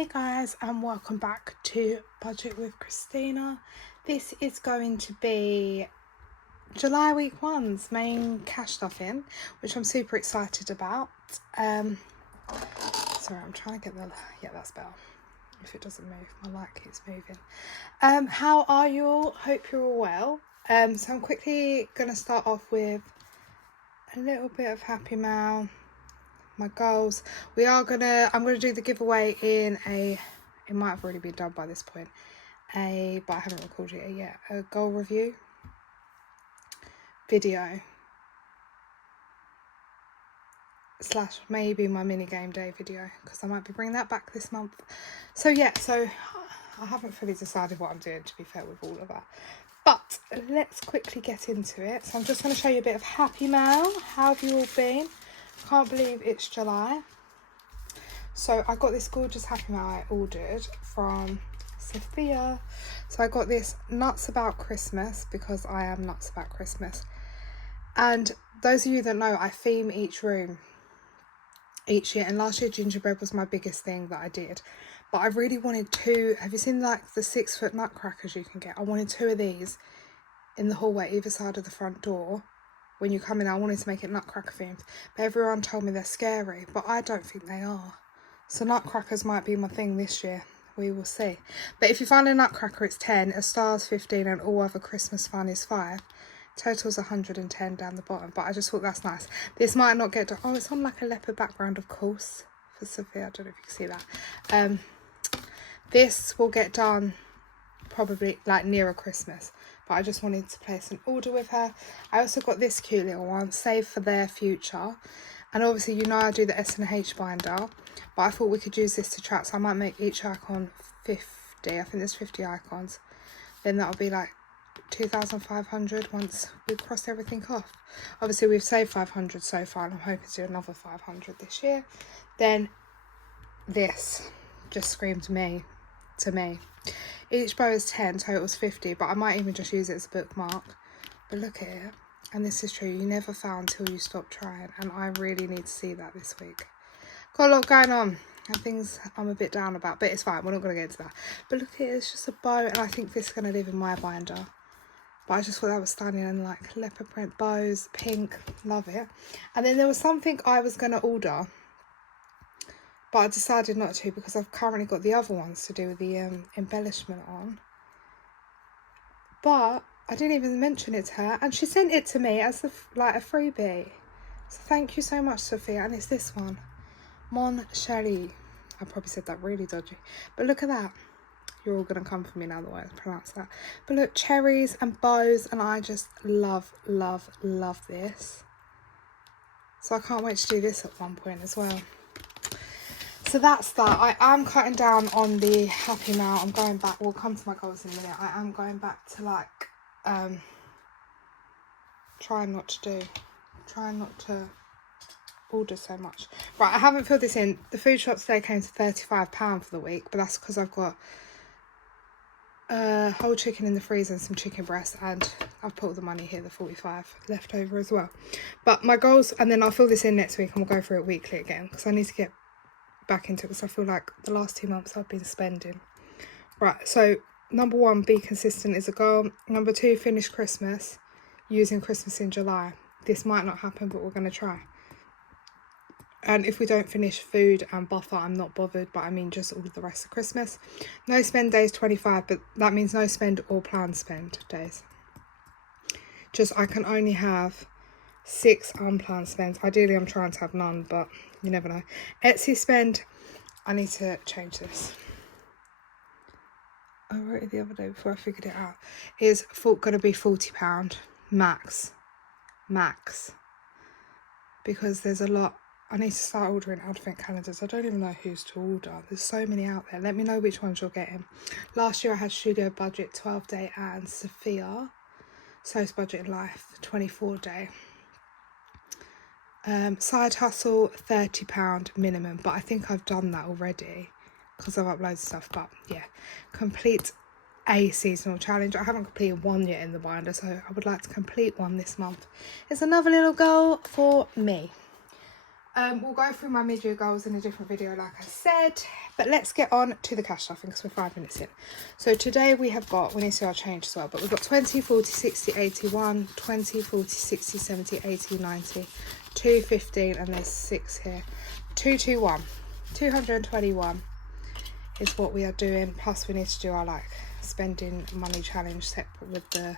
Hey guys, and welcome back to Budget with Christina. This is going to be July week one's main cash stuffing, which I'm super excited about. Sorry, I'm trying to get that's better. If it doesn't move, my light keeps moving. How are you all? Hope you're all well. So I'm quickly gonna start off with a little bit of happy mail. My goals. I'm gonna do the giveaway in it might have already been done by this point, but I haven't recorded it yet. A goal review video / maybe my mini game day video, because I might be bringing that back this month. So I haven't fully decided what I'm doing, to be fair, with all of that, but let's quickly get into it. So I'm just going to show you a bit of happy mail. How have you all been? Can't believe it's July. So I got this gorgeous happy mail I ordered from Sophia. So I got this nuts about Christmas, because I am nuts about Christmas. And those of you that know, I theme each room each year, and last year gingerbread was my biggest thing that I did, but I really wanted two. Have you seen like the 6-foot nutcrackers you can get? I wanted 2 of these in the hallway either side of the front door. When you come in, I wanted to make it nutcracker themed, but everyone told me they're scary, but I don't think they are. So nutcrackers might be my thing this year. We will see. But if you find a nutcracker, it's 10, a star's 15, and all other Christmas fun is 5. Total's 110 down the bottom, but I just thought that's nice. This might not get done. Oh, it's on like a leopard background, of course, for Sophia. I don't know if you can see that. This will get done probably like nearer Christmas, but I just wanted to place an order with her. I also got this cute little one, Save for Their Future, and obviously you know I do the S&H binder, but I thought we could use this to track, so I might make each icon 50. I think there's 50 icons, then that'll be like 2,500 once we've crossed everything off. Obviously we've saved 500 so far, and I'm hoping to do another 500 this year. Then this just screamed to me. Each bow is 10, totals 50, but I might even just use it as a bookmark. But look at it, and this is true, you never fail until you stop trying, and I really need to see that this week. Got a lot going on and things I'm a bit down about, but it's fine, we're not going to get into that. But look at it, it's just a bow, and I think this is going to live in my binder. But I just thought that was stunning, and like leopard print bows, pink, love it. And then there was something I was going to order, but I decided not to, because I've currently got the other ones to do with the embellishment on. But I didn't even mention it to her, and she sent it to me as a freebie. So thank you so much, Sophia. And it's this one, Mon Chéri. I probably said that really dodgy, but look at that. You're all going to come for me now the way I pronounce that. But look, cherries and bows, and I just love, love, love this. So I can't wait to do this at one point as well. So that's that. I am cutting down on the happy mail. I'm going back. We'll come to my goals in a minute. I am going back to like trying not to order so much. Right, I haven't filled this in. The food shop today came to £35 for the week, but that's because I've got whole chicken in the freezer and some chicken breast, and I've put all the money here, the 45 left over as well. But my goals, and then I'll fill this in next week, and we'll go through it weekly again, because I need to get back into it, because I feel like the last 2 months I've been spending. Right, so number 1, be consistent is a goal. Number 2, finish Christmas using Christmas in July. This might not happen, but we're going to try. And if we don't finish food and buffer, I'm not bothered, but I mean just all the rest of Christmas. No spend days 25, but that means no spend or planned spend days. Just I can only have 6 unplanned spends. Ideally I'm trying to have none, but you never know. Etsy spend, I need to change this. I wrote it the other day before I figured it out. Is going to be £40 max, because there's a lot. I need to start ordering advent calendars. I don't even know whose to order. There's so many out there. Let me know which ones you're getting. Last year I had Studio Budget 12-day and Sophia So's Budget in Life 24-day. Side hustle £30 minimum, but I think I've done that already because I've uploaded stuff. But yeah, complete a seasonal challenge. I haven't completed one yet in the binder, so I would like to complete one this month. It's another little goal for me. We'll go through my mid-year goals in a different video, like I said. But let's get on to the cash stuffing because we're 5 minutes in. So today we have got, we need to see our change as well, but we've got 20, 40, 60, 81, 20, 40, 60, 70, 80, 90, 215, and there's 6 here. 221. 221 is what we are doing. Plus we need to do our like spending money challenge separate with the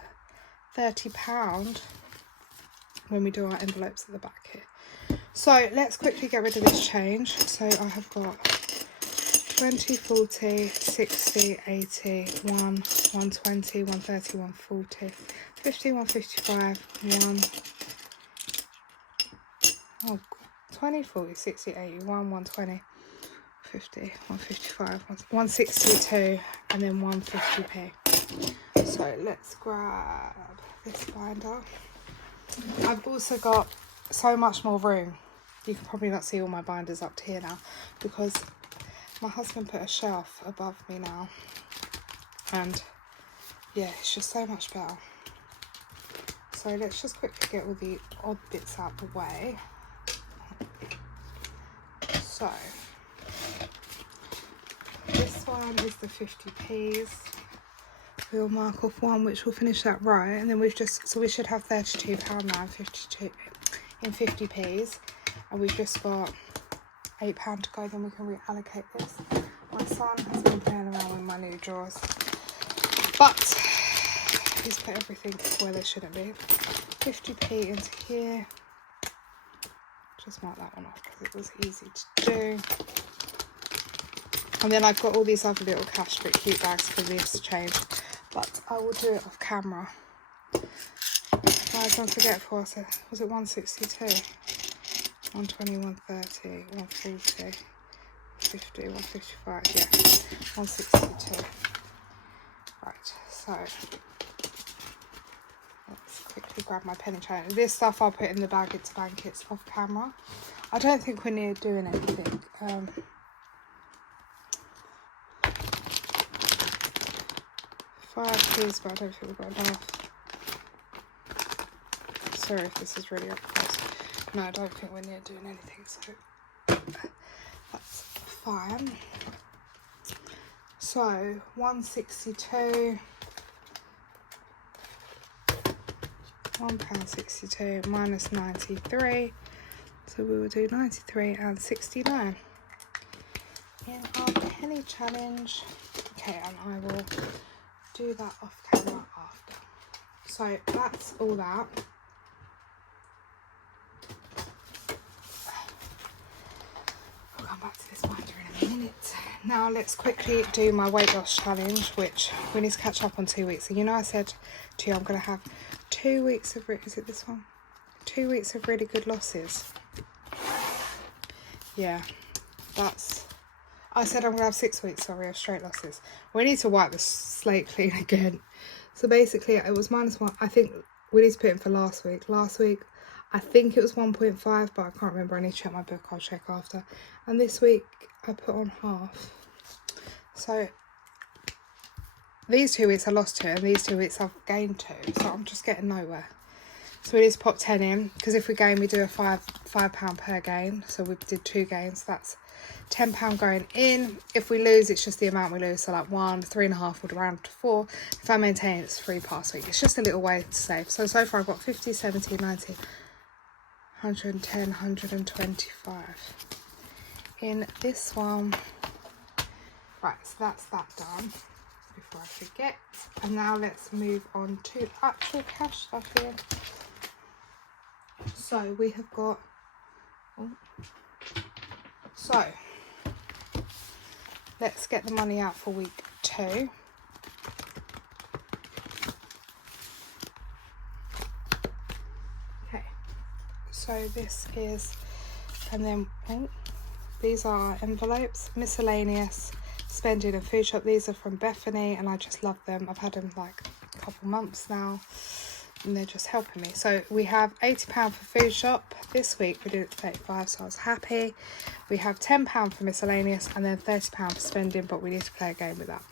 £30 when we do our envelopes at the back here. So let's quickly get rid of this change. So I have got 20, 40, 60, 80, 1, 120, 130, 140, 50, 155, 20, 40, 60, 80, 120, 50, 155, 162, and then 150p. So let's grab this binder. I've also got so much more room. You can probably not see all my binders up to here now because my husband put a shelf above me now, and yeah, it's just so much better. So let's just quickly get all the odd bits out the way. So this one is the 50p's. We'll mark off one, which will finish that right, and then we've just, so we should have £32 now, 52 in 50p's, and we've just got £8 to go. Then we can reallocate this. My son has been playing around with my new drawers, but he's put everything where they shouldn't be. 50p into here. Just mark that one off because it was easy to do. And then I've got all these other little cash but cute bags for this change, but I will do it off camera. Guys, don't forget, for us, was it 162? 120, 130, 140, 50, 155, yeah, 162. Right, so let's quickly grab my penny challenge. This stuff I'll put in the bag to blankets off camera. I don't think we're near doing anything. 5p's, but I don't think we've got enough. Sorry if this is really up close. No, I don't think we're near doing anything, so that's fine. So 162, £1.62 minus 93. So we will do 93 and 69 in our penny challenge. Okay, and I will do that off camera after. So that's all that. I'll come back to this binder in a minute. Now let's quickly do my weight loss challenge, which we need to catch up on 2 weeks. So you know I said to you I'm going to have 2 weeks of, is it this one? 2 weeks of really good losses. Yeah, that's, I said I'm going to have 6 weeks, sorry, of straight losses. We need to wipe the slate clean again. So basically it was -1. I think we need to put in for last week. Last week, I think it was 1.5, but I can't remember. I need to check my book. I'll check after. And this week I put on half. So these 2 weeks I lost 2, and these 2 weeks I've gained 2. So I'm just getting nowhere. So we need to pop 10 in, because if we gain, we do a £5 per gain. So we did 2 gains. That's £10 going in. If we lose, it's just the amount we lose. So like 1, 3.5 would round to 4. If I maintain, it's 3 past week. It's just a little way to save. So far I've got 50, 70, 90, 110, 125 in this one. Right, so that's that done before I forget. And now let's move on to actual cash stuff here. So we have got, so let's get the money out for week 2. Okay, so this is, and then these are envelopes, miscellaneous, spending and food shop. These are from Bethany and I just love them. I've had them like a couple months now and they're just helping me. So we have £80 for food shop. This week we did it for 35, so I was happy. We have £10 for miscellaneous and then £30 for spending, but we need to play a game with that.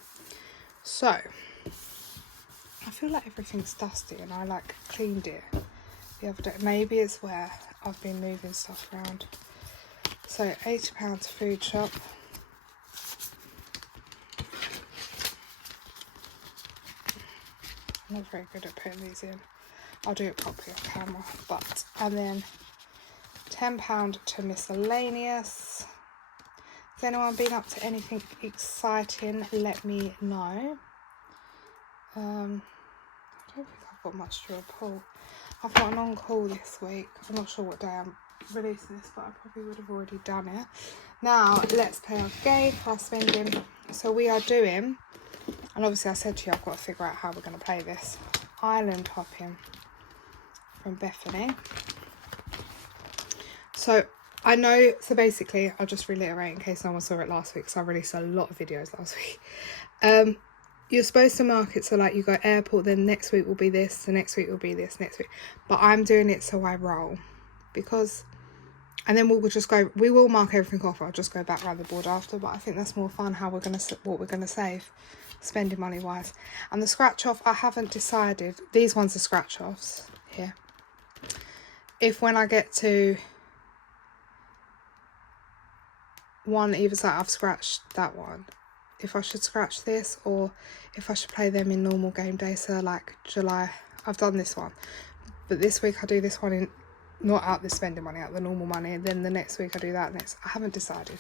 So I feel like everything's dusty and I like cleaned it the other day. Maybe it's where I've been moving stuff around. So £80 food shop. I'm not very good at putting these in. I'll do it properly on camera. But, and then £10 to miscellaneous. Has anyone been up to anything exciting? Let me know. I don't think I've got much to report. I've got an on-call this week. I'm not sure what day I'm releasing this, but I probably would have already done it. Now, let's play our game for our spending. So we are doing, and obviously I said to you, I've got to figure out how we're going to play this. Island hopping from Bethany. So I know, so basically, I'll just reiterate in case no one saw it last week, because I released a lot of videos last week. You're supposed to mark it so like you go airport, then next week will be this, the next week will be this, next week. But I'm doing it so I roll, because, and then we'll just go, we will mark everything off. I'll just go back around the board after, but I think that's more fun how we're going to, what we're going to save, spending money wise. And the scratch off, I haven't decided. These ones are scratch offs here. If when I get to one either side, I've scratched that one, if I should scratch this or if I should play them in normal game day. So like July, I've done this one, but this week I do this one in, not out the spending money, out the normal money, and then the next week I do that next. I haven't decided.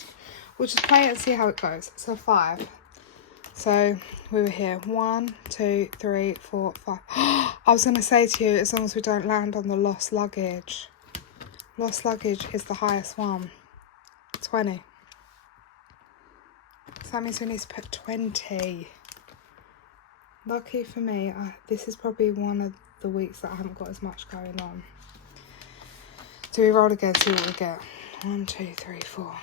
We'll just play it and see how it goes. So 5. So we were here 1, 2, 3, 4, 5. I was going to say to you, as long as we don't land on the lost luggage. Lost luggage is the highest one. 20. So that means we need to put 20. Lucky for me, this is probably one of the weeks that I haven't got as much going on. So we roll again, see what we get. 1, 2, 3, 4.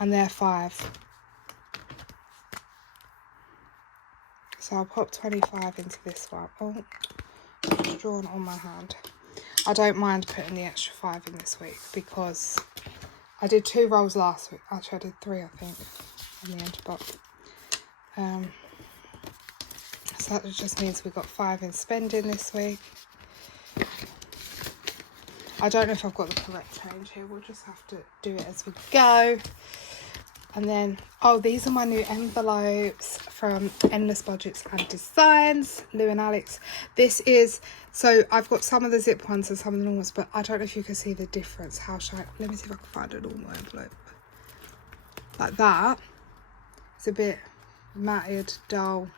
And they're 5. So I'll pop 25 into this one. Oh, it's drawn on my hand. I don't mind putting the extra 5 in this week because I did 2 rolls last week. Actually, I did 3, I think, in the end. But so that just means we got 5 in spending this week. I don't know if I've got the correct change here. We'll just have to do it as we go. And then, oh, these are my new envelopes from Endless Budgets and Designs, Lou and Alex. This is, so I've got some of the zip ones and some of the normal ones, but I don't know if you can see the difference. How should I, let me see if I can find a normal envelope. Like that. It's a bit matted, dull,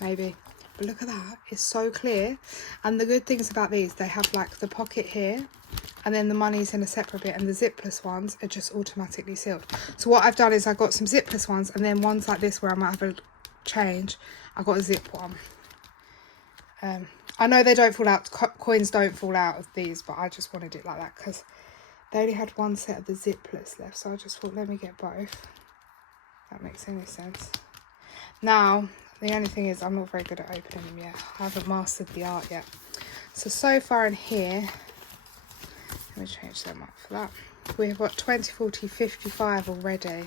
maybe. But look at that, it's so clear. And the good things about these, they have like the pocket here, and then the money's in a separate bit, and the zipless ones are just automatically sealed. So what I've done is I got some zipless ones, and then ones like this where I might have a change, I got a zip one. I know they don't fall out, coins don't fall out of these, but I just wanted it like that because they only had one set of the zipless left, so I just thought, let me get both. If that makes any sense. Now, the only thing is I'm not very good at opening them yet. I haven't mastered the art yet. So far in here, let me change them up for that. We've got 20, 40, 55 already,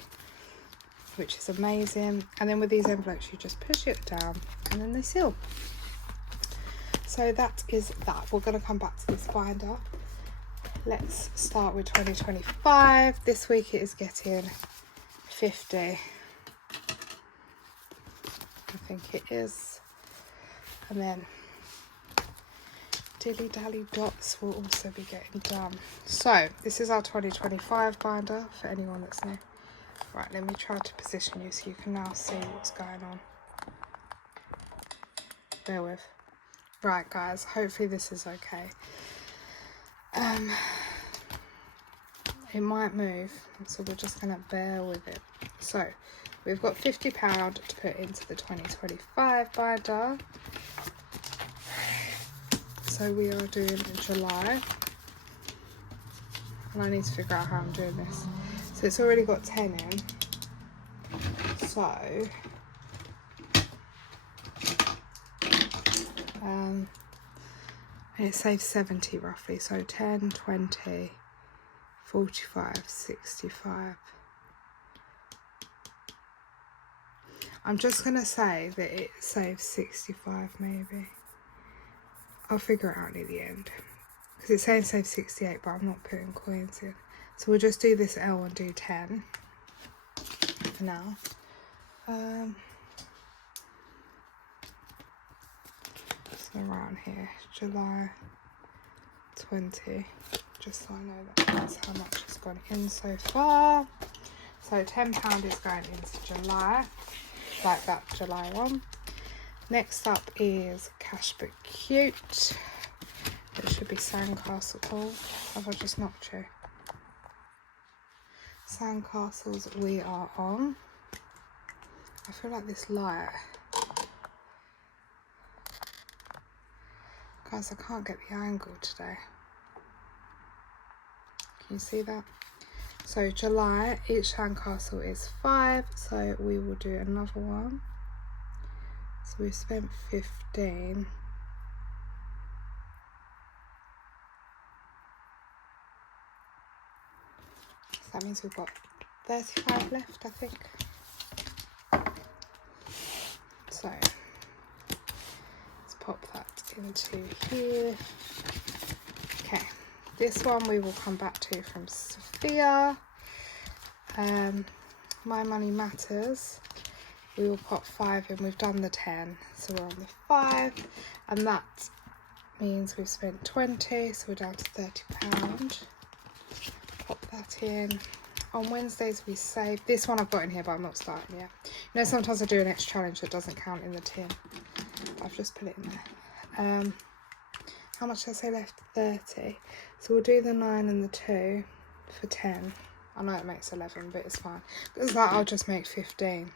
which is amazing. And then with these envelopes, you just push it down and then they seal. So that is that. We're going to come back to this binder. Let's start with 2025. This week it is getting 50. I think it is. And then Dilly Dally dots will also be getting done. So this is our 2025 binder for anyone that's new. Right, let me try to position you so you can now see what's going on. Bear with. Right guys, hopefully this is okay. It might move, so we're just gonna bear with it. So we've got £50 to put into the 2025 binder. So we are doing July. And I need to figure out how I'm doing this. So it's already got 10 in. So and it saves 70 roughly. So 10, 20, 45, 65. I'm just going to say that it saves 65 maybe. I'll figure it out near the end. Because it's saying save 68, but I'm not putting coins in. So we'll just do this L and do 10 for now. So around here, July 20, just so I know that that's how much has gone in so far. So £10 is going into July, like that July one. Next up is Cash Book Cute. It should be Sandcastle. Oh, have I just knocked you? Sandcastles we are on. I feel like this light. Guys, I can't get the angle today. Can you see that? So July, each sandcastle is 5, so we will do another one. So we've spent 15. So that means we've got 35 left, I think. So let's pop that into here. Okay, this one we will come back to from Sophia. My Money Matters, we will pop 5 in. We've done the 10, so we're on the 5, and that means we've spent 20, so we're down to £30. Pop that in. On Wednesdays we save. This one I've got in here, but I'm not starting yet. You know, sometimes I do an extra challenge that doesn't count in the tin. I've just put it in there. How much did I say left? 30. So we'll do the 9 and the 2 for 10. I know it makes 11, but it's fine. Because that I'll just make 15.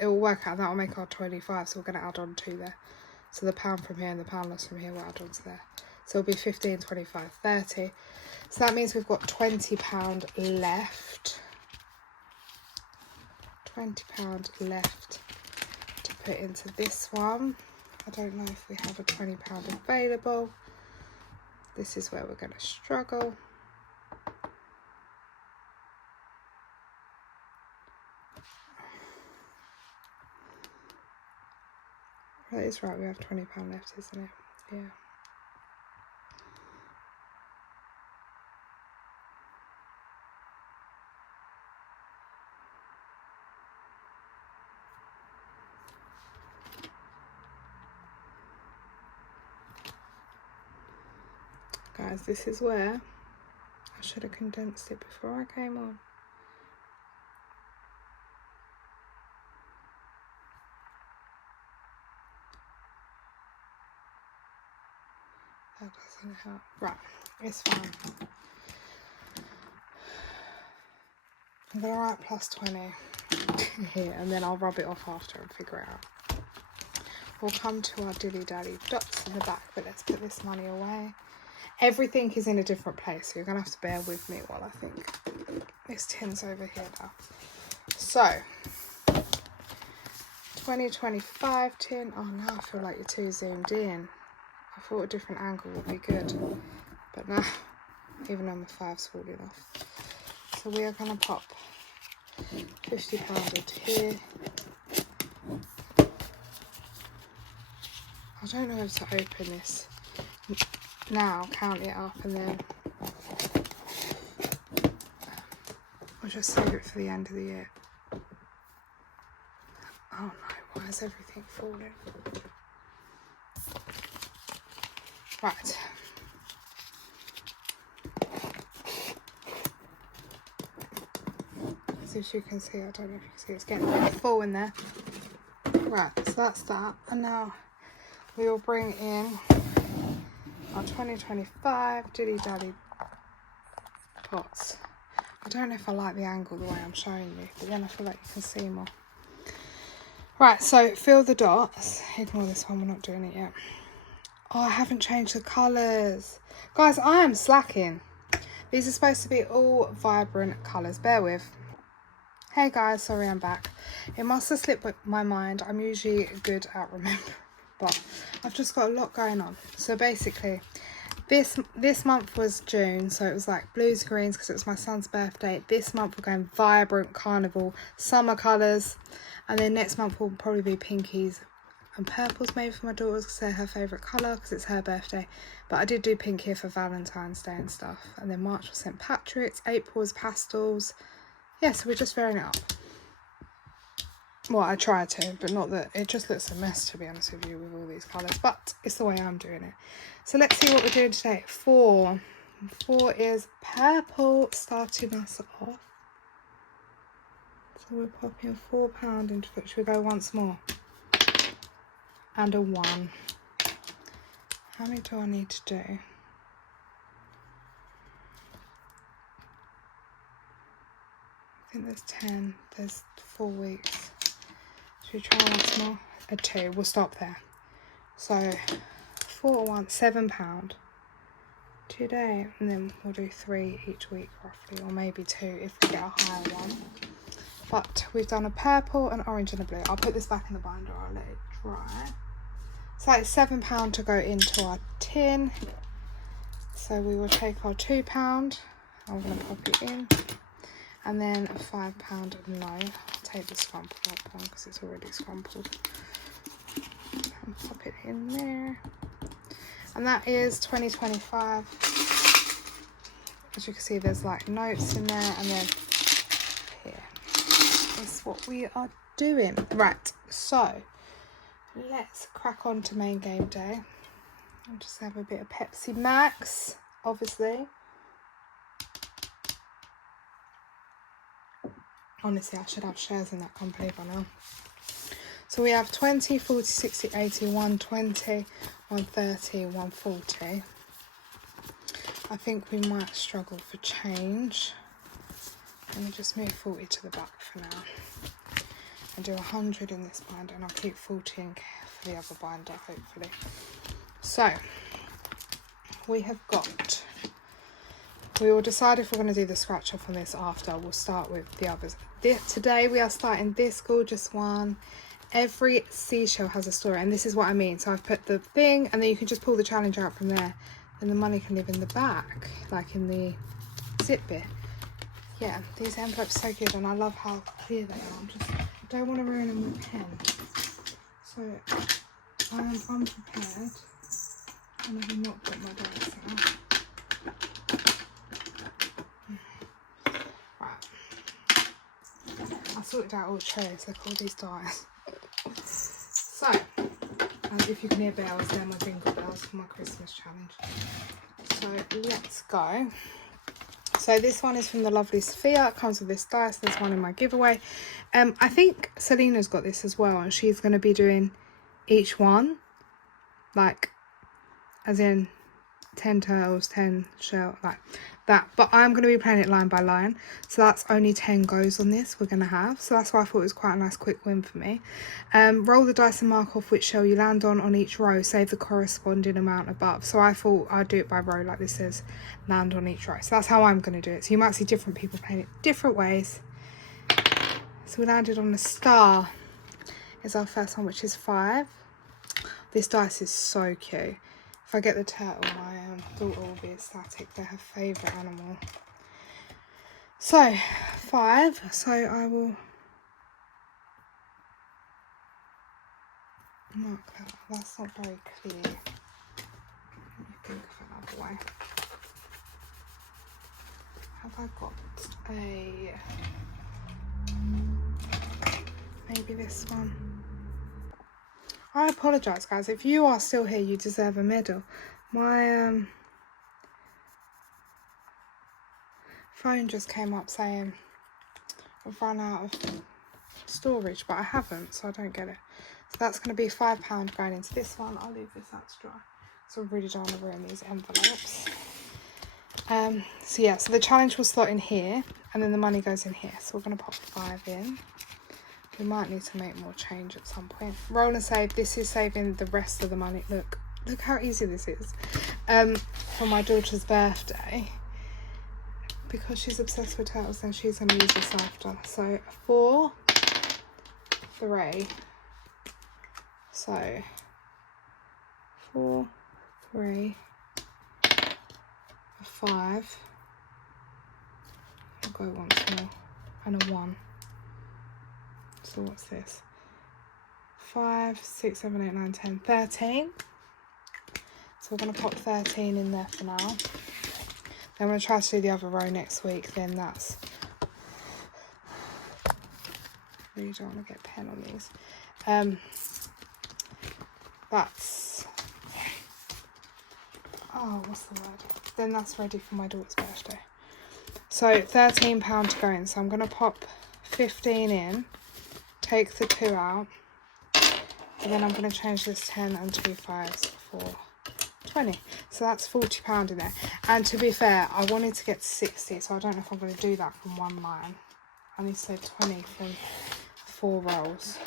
It will work out. That will make our 25. So we're going to add on 2 there. So the pound from here and the pound loss from here will add on to there. So it'll be 15, 25, 30. So that means we've got £20 left. £20 left to put into this one. I don't know if we have a £20 available. This is where we're going to struggle. That is right, we have £20 left, isn't it? Yeah. Guys, this is where I should have condensed it before I came on. That doesn't help. Right, it's fine. I'm going to write plus 20 here, and then I'll rub it off after and figure it out. We'll come to our dilly dally dots in the back, but let's put this money away. Everything is in a different place, so you're going to have to bear with me while I think. This tin's over here now. So, 2025 tin. Oh, now I feel like you're too zoomed in. I thought a different angle would be good, but now, even on the 5's falling off. So we are going to pop £50 into here. I don't know how to open this. Now count it up and then I'll just save it for the end of the year. Oh no, why is everything falling? Right. As you can see, I don't know if you can see, it's getting a bit full in there. Right, so that's that. And now we will bring in our 2025 Dilly Dally pots. I don't know if I like the angle the way I'm showing you, but then I feel like you can see more. Right, so fill the dots. Ignore this one, we're not doing it yet. Oh, I haven't changed the colours. Guys, I am slacking. These are supposed to be all vibrant colours. Bear with. Hey guys, sorry I'm back. It must have slipped my mind. I'm usually good at remembering, but I've just got a lot going on. So basically, this month was June, so it was like blues, greens, because it was my son's birthday. This month we're going vibrant carnival, summer colours, and then next month will probably be pinkies, And purple's maybe for my daughters because they're her favourite colour because it's her birthday. But I did do pink here for Valentine's Day and stuff. And then March was St. Patrick's, April was pastels. Yeah, so we're just varying it up. Well, I try to, but not that, it just looks a mess to be honest with you with all these colours. But it's the way I'm doing it. So let's see what we're doing today. 4 is purple starting us off. So we're popping £4 into it. Should we go once more? And a 1. How many do I need to do? I think there's 10. There's 4 weeks. Should we try once more? A 2. We'll stop there. So 4, 1, £7 today, and then we'll do 3 each week roughly, or maybe 2 if we get a higher one. But we've done a purple, an orange and a blue. I'll put this back in the binder, I'll let it dry. So it's £7 to go into our tin. So we will take our £2. I'm going to pop it in. And then a £5 no. I'll take the scrumpled up one because it's already scrumpled. And pop it in there. And that is 2025. As you can see, there's like notes in there, and then here is what we are doing. Right, so let's crack on to main game day. I'll just have a bit of Pepsi Max, obviously. Honestly, I should have shares in that company by now. So we have 20, 40, 60, 80, 120, 130, 140. I think we might struggle for change. Let me just move 40 to the back for now. I'll do 100 in this binder, and I'll keep 40 in for the other binder, hopefully. So, we have got... We will decide if we're going to do the scratch off on this after. We'll start with the others. Today we are starting this gorgeous one. Every seashell has a story, and this is what I mean. So I've put the thing, and then you can just pull the challenge out from there, and the money can live in the back, like in the zip bit. Yeah, these envelopes are so good, and I love how clear they are. I don't want to ruin them with pen. So I am unprepared, and I have not got my dice out. I sorted out all trays, look, all these dice. So, if you can hear bells, they're my jingle bells for my Christmas challenge. So, let's go. So, this one is from the lovely Sophia. It comes with this dice. There's one in my giveaway. I think Selena's got this as well, and she's going to be doing each one, like, as in 10 turtles, 10 shell, like that. But I'm going to be playing it line by line, so that's only 10 goes on this we're going to have. So that's why I thought it was quite a nice quick win for me. Roll the dice and mark off which shell you land on each row. Save the corresponding amount above. So I thought I'd do it by row, like this says land on each row. So that's how I'm going to do it. So you might see different people playing it different ways. So we landed on a star is our first one, which is 5. This dice is so cute. If I get the turtle, my daughter will be ecstatic. They're her favourite animal. So, 5. So I will mark that. That's not very clear. Let me think of another way. Have I got a... maybe this one? I apologise, guys. If you are still here, you deserve a medal. My phone just came up saying I've run out of storage, but I haven't, so I don't get it. So that's going to be £5 going into this one. I'll leave this out to dry, so I really don't want to ruin these envelopes. So yeah, so the challenge will slot in here, and then the money goes in here. So we're going to pop 5 in. We might need to make more change at some point. Roll and save. This is saving the rest of the money. Look how easy this is. For my daughter's birthday. Because she's obsessed with turtles, then she's going to use this after. So 4, 3. So 4, 3, 5. I'll go once more. And a 1. So what's this? 5, 6, 7, 8, 9, 10, 13. So we're going to pop 13 in there for now. Then I'm going to try to do the other row next week. Then that's... really don't want to get a pen on these. That's... oh, what's the word? Then that's ready for my daughter's birthday. So £13 to go in. So I'm going to pop 15 in, take the 2 out, and then I'm going to change this 10 and 2 5s for 20. So that's £40 in there. And to be fair, I wanted to get to 60, so I don't know if I'm going to do that from one line. I need to say 20 from 4 rolls.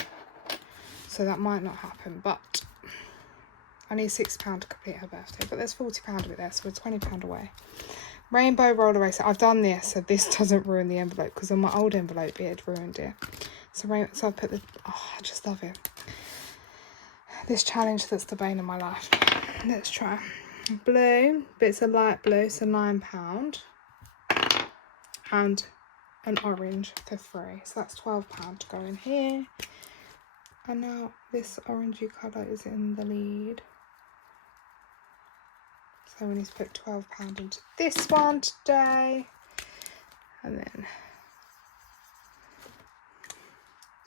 So that might not happen, but I need £6 to complete her birthday. But there's £40 of it there, so we're £20 away. Rainbow roller eraser. I've done this so this doesn't ruin the envelope, because on my old envelope it had ruined it. So I put the... oh, I just love it. This challenge that's the bane of my life. Let's try. Blue, bits of light blue, so £9. And an orange for 3. So that's £12 to go in here. And now this orangey colour is in the lead. So we need to put £12 into this one today. And then...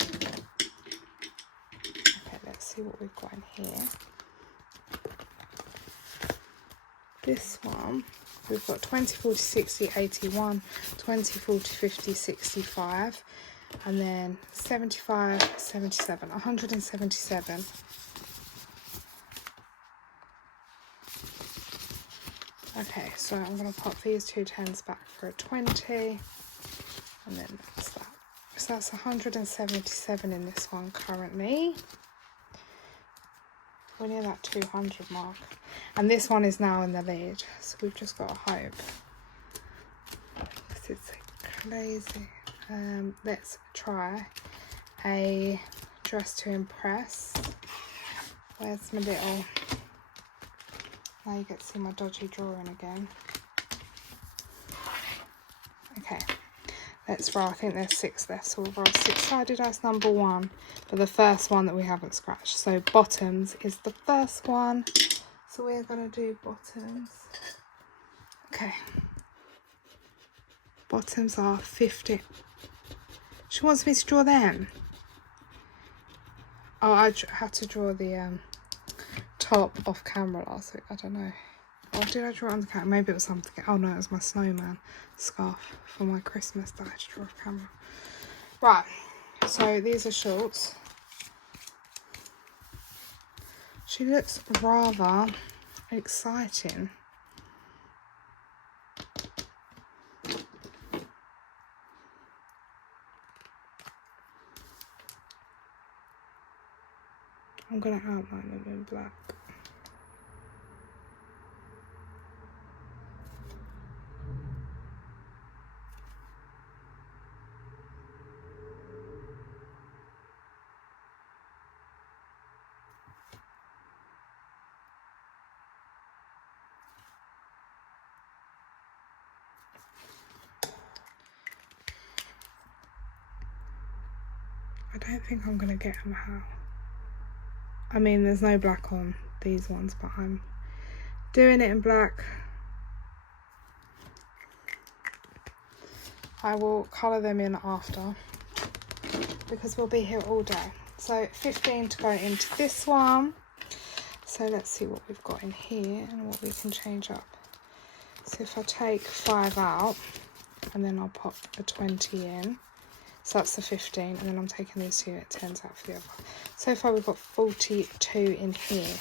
okay, let's see what we've got in here. This one, we've got 20, 40, 60, 81, 20, 40, 50, 65, and then 75, 77, 177. Okay, so I'm going to pop these 2 10s back for a 20, and then that's that. So that's 177 in this one currently. We're near that 200 mark. And this one is now in the lead, so we've just got to hope. Because it's crazy. Let's try a Dress to Impress. Where's my little... now you get to see my dodgy drawing again. Okay, let's roll. I think there's 6 left, so we'll roll 6-sided dice number 1 for the first one that we haven't scratched. So bottoms is the first one. So we're going to do bottoms. Okay. Bottoms are 50. She wants me to draw them. Oh, I had to draw the top off camera last week. I don't know. Or did I draw it on the camera? Maybe it was something. Oh no, it was my snowman scarf for my Christmas that I had to draw off camera. Right. So these are shorts. She looks rather exciting. I'm going to outline them in black. I don't think I'm going to get them out. I mean, there's no black on these ones, but I'm doing it in black. I will colour them in after, because we'll be here all day. So 15 to go into this one. So let's see what we've got in here and what we can change up. So if I take 5 out, and then I'll pop a 20 in. So that's the 15, and then I'm taking these 2 10s out for the other. So far we've got 42 in here.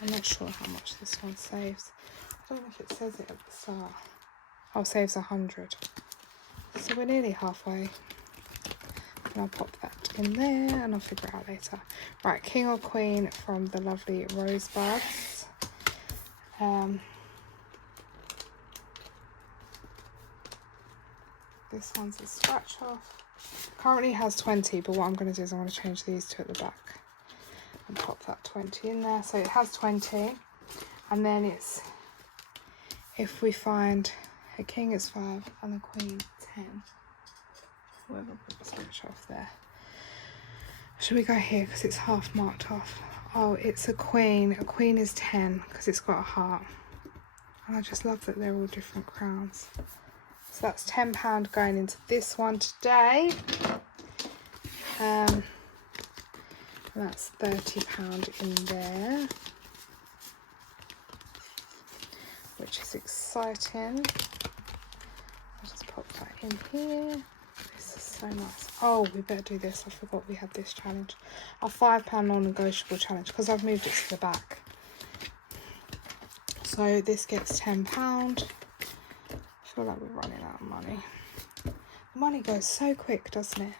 I'm not sure how much this one saves. I don't know if it says it at the start. Oh, saves 100. So we're nearly halfway. And I'll pop that in there, and I'll figure it out later. Right, King or Queen from the lovely Rosebuds. This one's a scratch off. Currently has 20, but what I'm going to do is I'm going to change these 2 at the back and pop that 20 in there. So it has 20, and then it's, if we find a king is 5 and a queen 10, we'll put the scratch off there. Should we go here because it's half marked off? Oh, it's a queen. A queen is 10 because it's got a heart. And I just love that they're all different crowns. So that's £10 going into this one today. That's £30 in there, which is exciting. I'll just pop that in here. This is so nice. Oh, we better do this. I forgot we had this challenge. Our £5 non-negotiable challenge, because I've moved it to the back. So this gets £10. I feel like we're running out of money. The money goes so quick, doesn't it?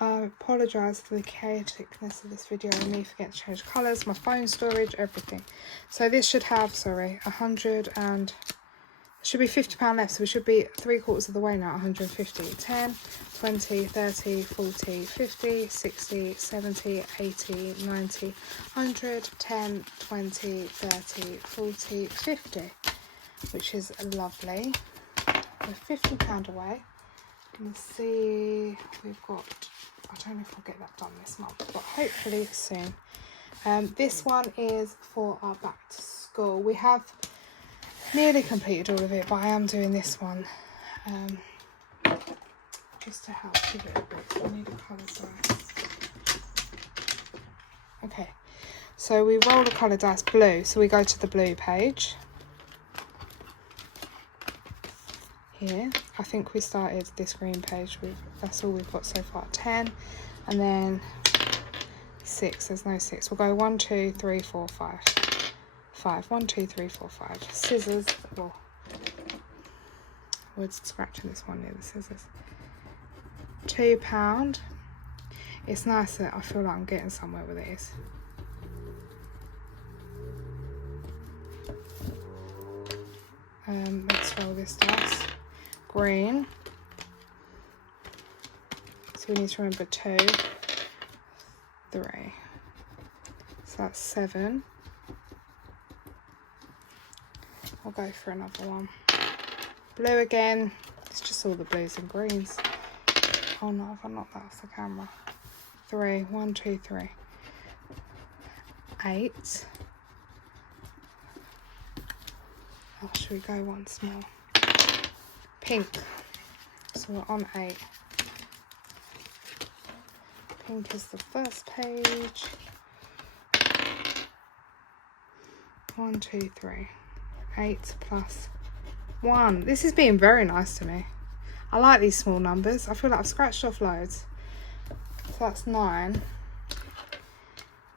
I apologise for the chaoticness of this video and me forgetting to change colours, my phone storage, everything. So this should have, sorry, 100 and... It should be £50 left, so we should be 3/4 of the way now, 150. 10, 20, 30, 40, 50, 60, 70, 80, 90, 100, 10, 20, 30, 40, 50, which is lovely. We're £50 away. Let's see, we've got, I don't know if I'll get that done this month, but hopefully soon. This one is for our back to school. We have nearly completed all of it, but I am doing this one just to help give it a bit. I need a colour dice. Okay, so we roll the colour dice blue, so we go to the blue page. Here, I think we started this green page with, that's all we've got so far, 10, and then 6, there's no 6. We'll go 1, 2, 3, 4, 5. 5, 1, 2, 3, 4, 5. Scissors, well, we're scratching this one near the scissors. £2. It's nice that I feel like I'm getting somewhere with these. Let's roll this dice. Green. So we need to remember 2, 3. So that's 7. I'll go for another one. Blue again. It's just all the blues and greens. Oh no, have I knocked that off the camera? 3. 1, 2, 3. 8. Oh, should we go once more? Pink. So we're on 8. Pink is the first page. 1, 2, 3. 8 plus 1. This is being very nice to me. I like these small numbers. I feel like I've scratched off loads. So that's 9.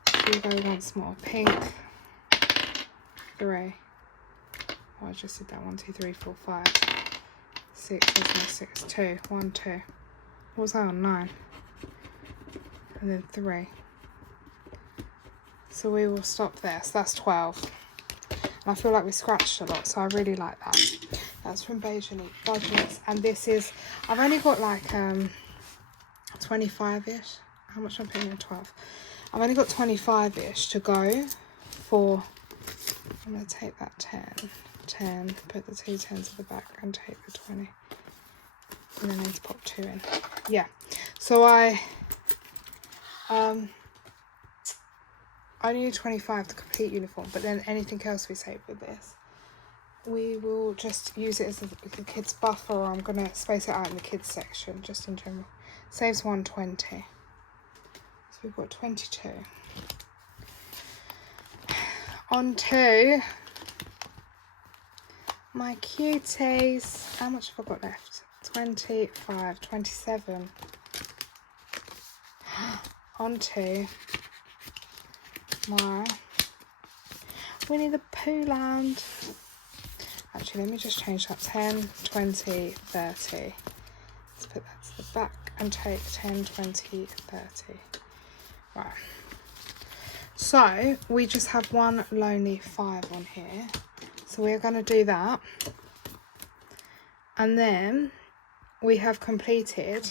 So we go once more. Pink. 3. Oh, I just did that. 1, 2, 3, 4, 5. 6. There's no 6. 2. 1, 2. What was I on? 9. And then 3. So we will stop there. So that's 12. I feel like we scratched a lot, so I really like that. That's from Beige Unique Budgets, and this is, I've only got like 25-ish. How much am I putting in? 12. I've only got 25-ish to go for. I'm going to take that 10, put the 2 10s at the back and take the 20. And then I need to pop 2 in. Yeah, so I need 25 to complete uniform, but then anything else we save with this, we will just use it as the kids buffer, or I'm going to space it out in the kids section, just in general. Saves 120. So we've got 22. On to my cuties. How much have I got left? 25, 27. On to my Winnie the Pooh land. Actually, let me just change that. 10, 20, 30. Let's put that to the back and take 10, 20, 30. Right. So we just have one lonely 5 on here. So we're going to do that. And then we have completed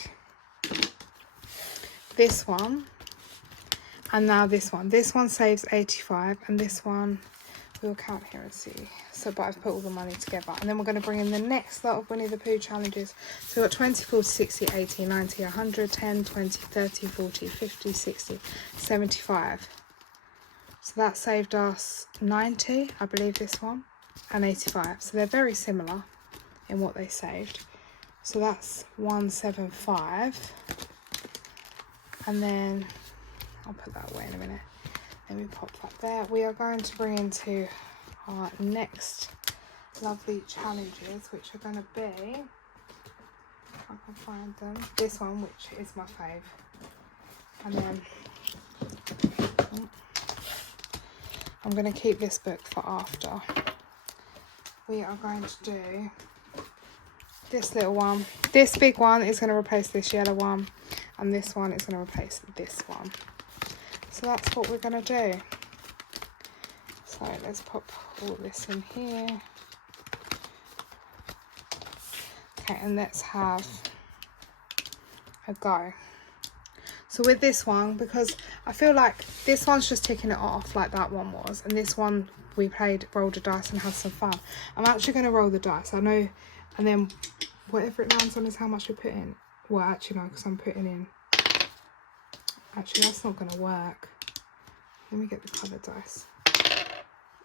this one. And now this one. This one saves 85, and this one, we'll count here and see. So, but I've put all the money together. And then we're going to bring in the next lot of Winnie the Pooh challenges. So we've got 20, 40, 60, 80, 90, 100, 10, 20, 30, 40, 50, 60, 75. So that saved us 90, I believe, this one, and 85. So they're very similar in what they saved. So that's 175. And then I'll put that away in a minute. Let me pop that there. We are going to bring into our next lovely challenges, which are going to be, if I can find them, this one, which is my fave. And then I'm going to keep this book for after. We are going to do this little one. This big one is going to replace this yellow one, and this one is going to replace this one. So that's what we're going to do. So let's pop all this in here. Okay, and let's have a go. So with this one, because I feel like this one's just ticking it off like that one was, and this one we rolled a dice and had some fun. I'm actually going to roll the dice, I know, and then whatever it lands on is how much we put in. Well, actually no, because I'm putting in, actually that's not going to work. Let me get the coloured dice.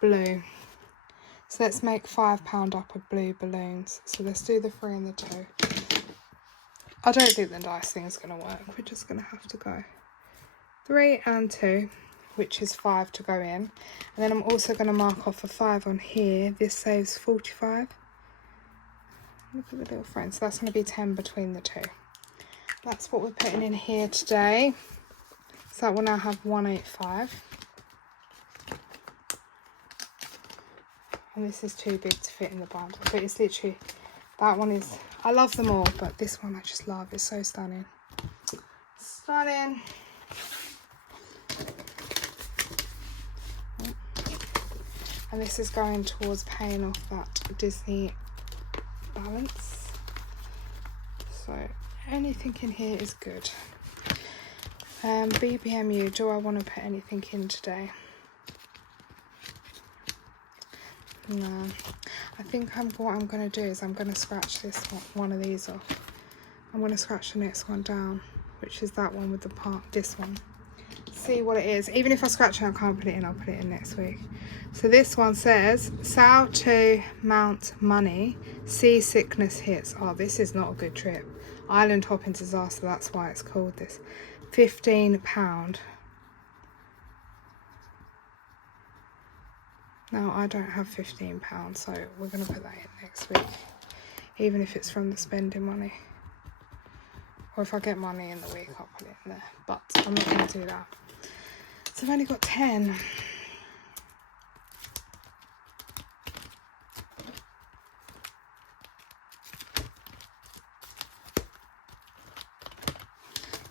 Blue. So let's make £5 up of blue balloons. So let's do the 3 and the 2. I don't think the dice thing is going to work. We're just going to have to go 3 and 2, which is 5 to go in. And then I'm also going to mark off a 5 on here. This saves 45. Look at the little friend. So that's going to be 10 between the two. That's what we're putting in here today. So that will now have 185. And this is too big to fit in the bundle, but it's literally, that one is, I love them all, but this one I just love. It's so stunning. Stunning. And this is going towards paying off that Disney balance. So anything in here is good. BBMU, do I want to put anything in today? No. I think what I'm going to do is I'm going to scratch this one of these off. I'm going to scratch the next one down, which is that one with the part, this one. See what it is. Even if I scratch it, I can't put it in, I'll put it in next week. So this one says, Sao to Mount Money, sea sickness hits. Oh, this is not a good trip. Island hopping disaster, that's why it's called this. £15. Now I don't have £15, so we're going to put that in next week. Even if it's from the spending money. Or if I get money in the week, I'll put it in there. But I'm not going to do that. So I've only got 10.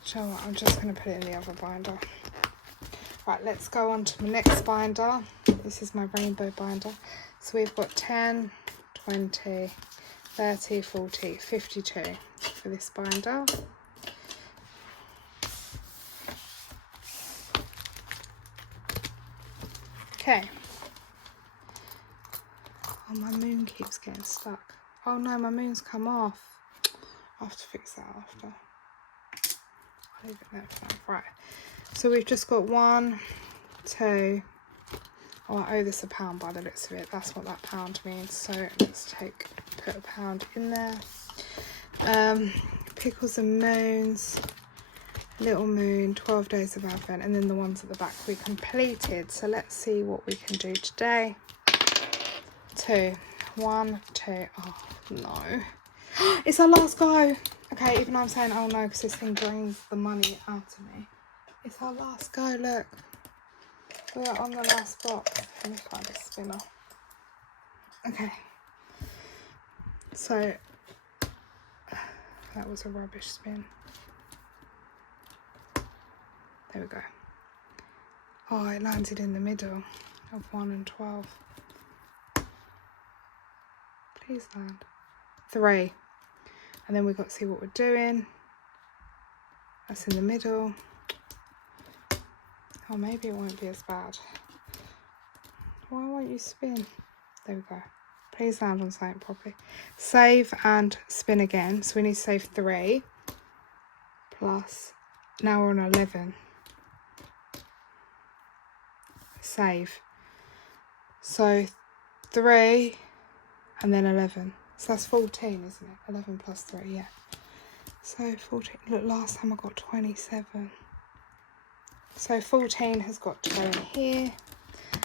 So what, I'm just going to put it in the other binder. Right, let's go on to the next binder. This is my rainbow binder. So we've got 10, 20, 30, 40, 52 for this binder. Okay. Oh, my moon keeps getting stuck. Oh no, my moon's come off. I'll have to fix that after. I'll leave it there for now. Right. So we've just got 1, 2. Oh, I owe this £1 by the looks of it. That's what that pound means. So let's put £1 in there. Pickles and moons. Little moon, 12 days of Advent, and then the ones at the back we completed. So let's see what we can do today. 2, 1, 2. Oh no, it's our last go. Okay, even though I'm saying oh no because this thing drains the money out of me, it's our last go. Look, we are on the last box. Let me find a spinner. Okay, so that was a rubbish spin. There we go. Oh, it landed in the middle of 1 and 12. Please land. 3. And then we've got to see what we're doing. That's in the middle. Oh, maybe it won't be as bad. Why won't you spin? There we go. Please land on something properly. Save and spin again. So we need to save 3 plus. Now we're on 11. Save. So 3 and then 11. So that's 14, isn't it? 11 plus 3, yeah. So 14. Look, last time I got 27. So 14 has got to go in here.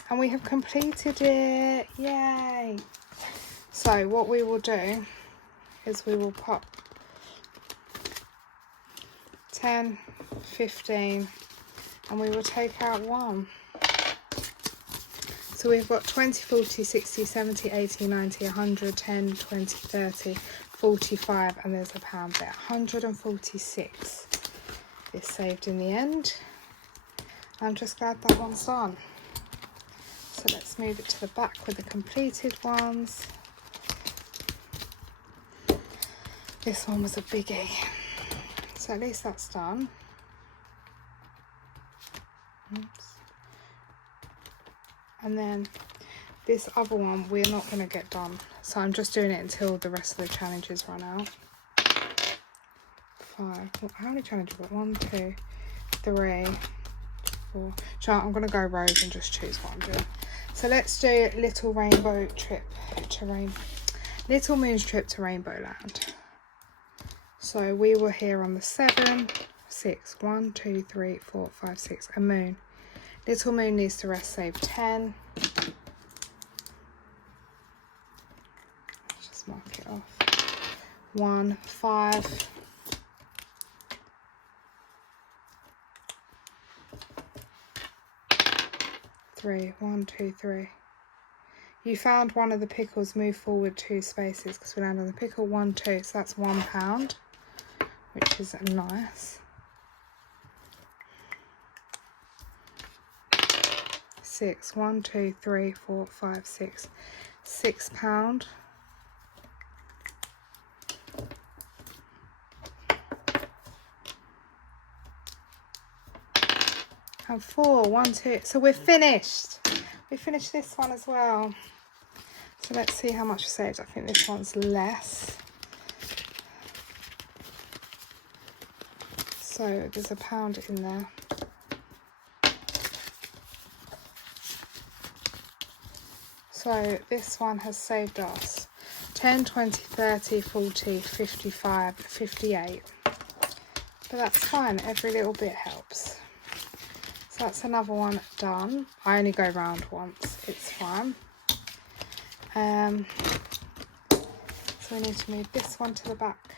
And we have completed it. Yay! So what we will do is we will pop 10, 15, and we will take out 1. So we've got 20, 40, 60, 70, 80, 90, 100, 10, 20, 30, 45, and there's a pound there. 146 is saved in the end. I'm just glad that one's done. So let's move it to the back with the completed ones. This one was a biggie. So at least that's done. Oops. And then this other one we're not going to get done. So I'm just doing it until the rest of the challenges run out. 5. How many challenges have I got? 1, 2, 3, 4. So I'm going to go rows and just choose what I'm doing. So let's do Little Rainbow Trip to Little Moon's Trip to Rainbow Land. So we were here on the 7, 6, 1, 2, 3, 4, 5, 6, a moon. Little Moon needs to rest, save 10. Let's just mark it off. 1, 5. 3, 1, 2, 3. You found one of the pickles, move forward 2 spaces because we land on the pickle. 1, 2, so that's £1, which is nice. 6, 1, 2, 3, 4, 5, 6, £6. And 4, 1, 2. So we're finished. We finished this one as well. So let's see how much we saved. I think this one's less. So there's £1 in there. So this one has saved us 10, 20, 30, 40, 55, 58. But that's fine. Every little bit helps. So that's another one done. I only go round once. It's fine. So we need to move this one to the back.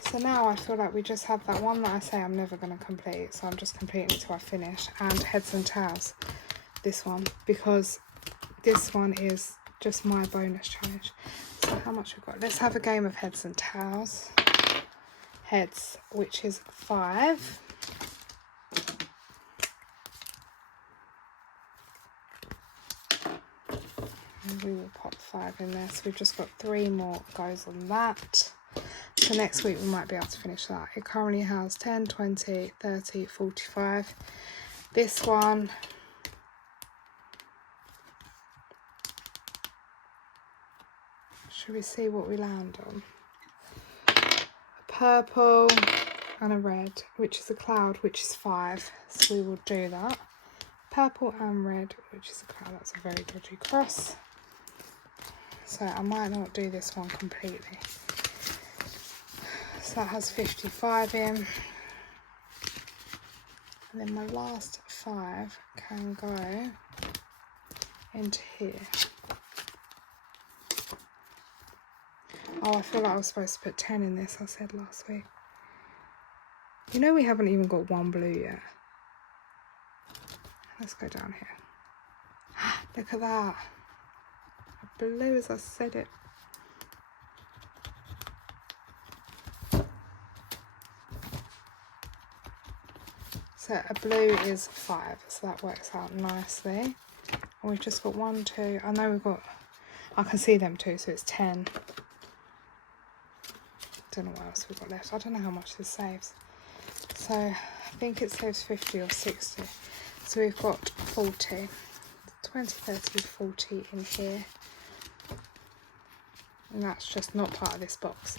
So now I feel like we just have that one that I say I'm never going to complete. So I'm just completing it till I finish. And Heads and Tails. This one. Because this one is just my bonus challenge. So how much we've got? Let's have a game of Heads and Tails. Heads, which is 5. And we will pop 5 in there. So we've just got 3 more goes on that. So next week we might be able to finish that. It currently has 10, 20, 30, 45. This one, should we see what we land on? A purple and a red, which is a cloud, which is 5. So we will do that. Purple and red, which is a cloud. That's a very dodgy cross. So I might not do this one completely. So that has 55 in. And then my last 5 can go into here. Oh, I feel like I was supposed to put 10 in this, I said last week. You know we haven't even got 1 blue yet. Let's go down here. Look at that. Blue as I said it. So a blue is 5, so that works out nicely. And we've just got 1, 2. I know we've got, I can see them too, so it's 10. Don't know what else we've got left. I don't know how much this saves. So I think it saves 50 or 60. So we've got 40. 20, 30, 40 in here. and that's just not part of this box.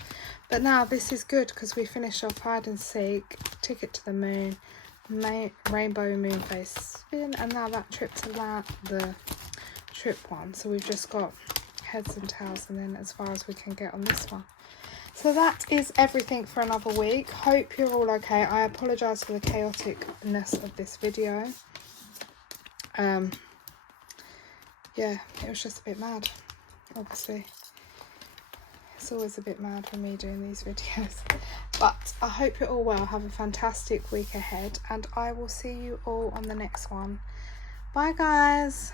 But now this is good because we finished off hide and seek, ticket to the moon, rainbow moon face spin, and now that trip to the trip one. So we've just got heads and tails, and then as far as we can get on this one. So that is everything for another week. Hope you're all okay. I apologise for the chaoticness of this video. Yeah, it was just a bit mad, obviously. It's always a bit mad for me doing these videos. But I hope you're all well. Have a fantastic week ahead, and I will see you all on the next one. Bye, guys.